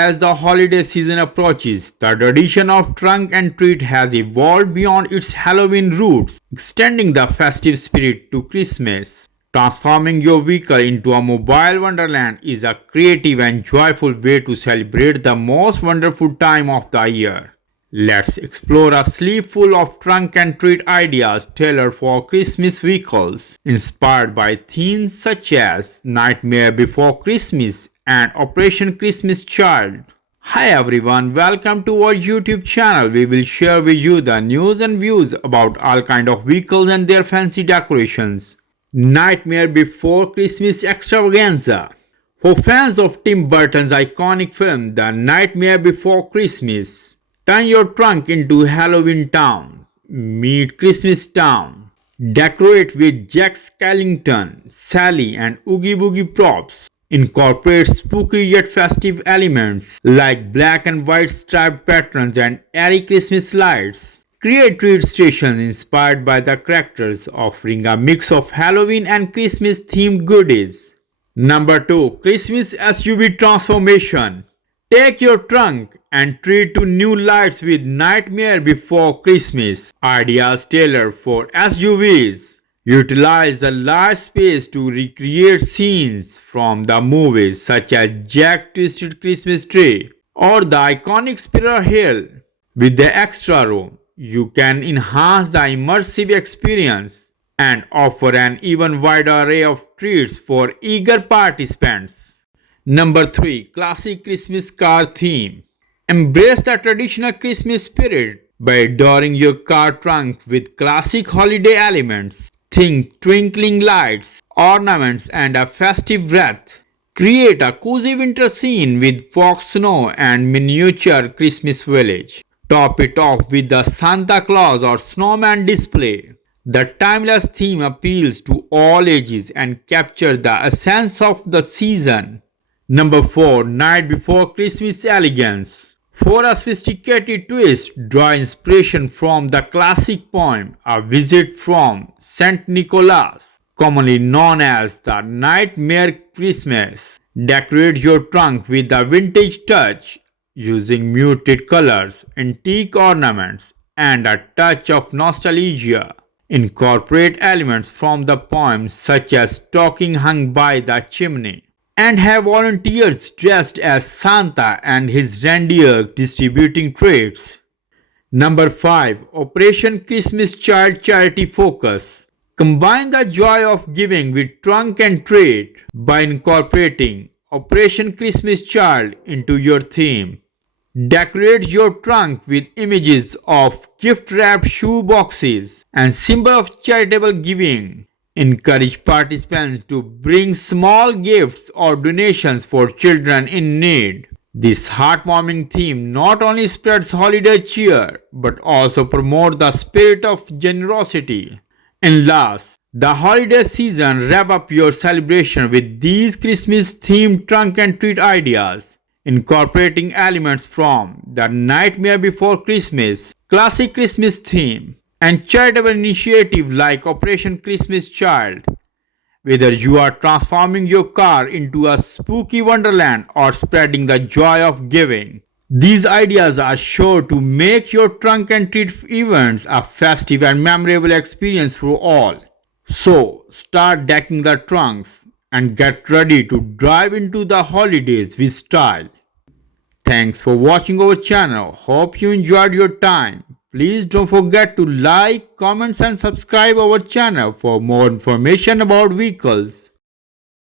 As the holiday season approaches, the tradition of trunk and treat has evolved beyond its Halloween roots, extending the festive spirit to Christmas. Transforming your vehicle into a mobile wonderland is a creative and joyful way to celebrate the most wonderful time of the year. Let's explore a sleeve full of trunk and treat ideas tailored for Christmas vehicles, inspired by themes such as Nightmare Before Christmas and Operation Christmas Child. Hi everyone, welcome to our YouTube channel. We will share with you the news and views about all kind of vehicles and their fancy decorations. Nightmare Before Christmas Extravaganza. For fans of Tim Burton's iconic film The Nightmare Before Christmas, turn your trunk into Halloween Town. Meet Christmas Town. Decorate with Jack Skellington, Sally and Oogie Boogie props. Incorporate spooky yet festive elements like black and white striped patterns and eerie Christmas lights. Create treat stations inspired by the characters, offering a mix of Halloween and Christmas themed goodies. Number 2. Christmas SUV Transformation. Take your trunk and treat to new lights with Nightmare Before Christmas. Ideas tailored for SUVs. Utilize the large space to recreate scenes from the movies such as Jack Twisted Christmas Tree or the iconic Spiral Hill. With the extra room, you can enhance the immersive experience and offer an even wider array of treats for eager participants. Number 3. Classic Christmas Car Theme. Embrace the traditional Christmas spirit by adorning your car trunk with classic holiday elements. Think twinkling lights, ornaments, and a festive wreath. Create a cozy winter scene with fog snow and miniature Christmas village. Top it off with the Santa Claus or snowman display. The timeless theme appeals to all ages and captures the essence of the season. Number 4. Night Before Christmas Elegance. For a sophisticated twist, draw inspiration from the classic poem A Visit from St. Nicholas, commonly known as the Nightmare Christmas. Decorate your trunk with a vintage touch, using muted colors, antique ornaments, and a touch of nostalgia. Incorporate elements from the poem such as stocking hung by the chimney, and have volunteers dressed as Santa and his reindeer distributing treats. Number 5. Operation Christmas Child Charity Focus. Combine the joy of giving with trunk and treat by incorporating Operation Christmas Child into your theme. Decorate your trunk with images of gift-wrapped shoeboxes and symbol of charitable giving. Encourage participants to bring small gifts or donations for children in need. This heartwarming theme not only spreads holiday cheer but also promotes the spirit of generosity. And last, the holiday season, wrap up your celebration with these Christmas-themed trunk and treat ideas, incorporating elements from the Nightmare Before Christmas, classic Christmas theme, and charitable initiatives like Operation Christmas Child. Whether you are transforming your car into a spooky wonderland or spreading the joy of giving, these ideas are sure to make your trunk and treat events a festive and memorable experience for all. So, start decking the trunks and get ready to drive into the holidays with style. Thanks for watching our channel. Hope you enjoyed your time. Please don't forget to like, comment and subscribe our channel for more information about vehicles.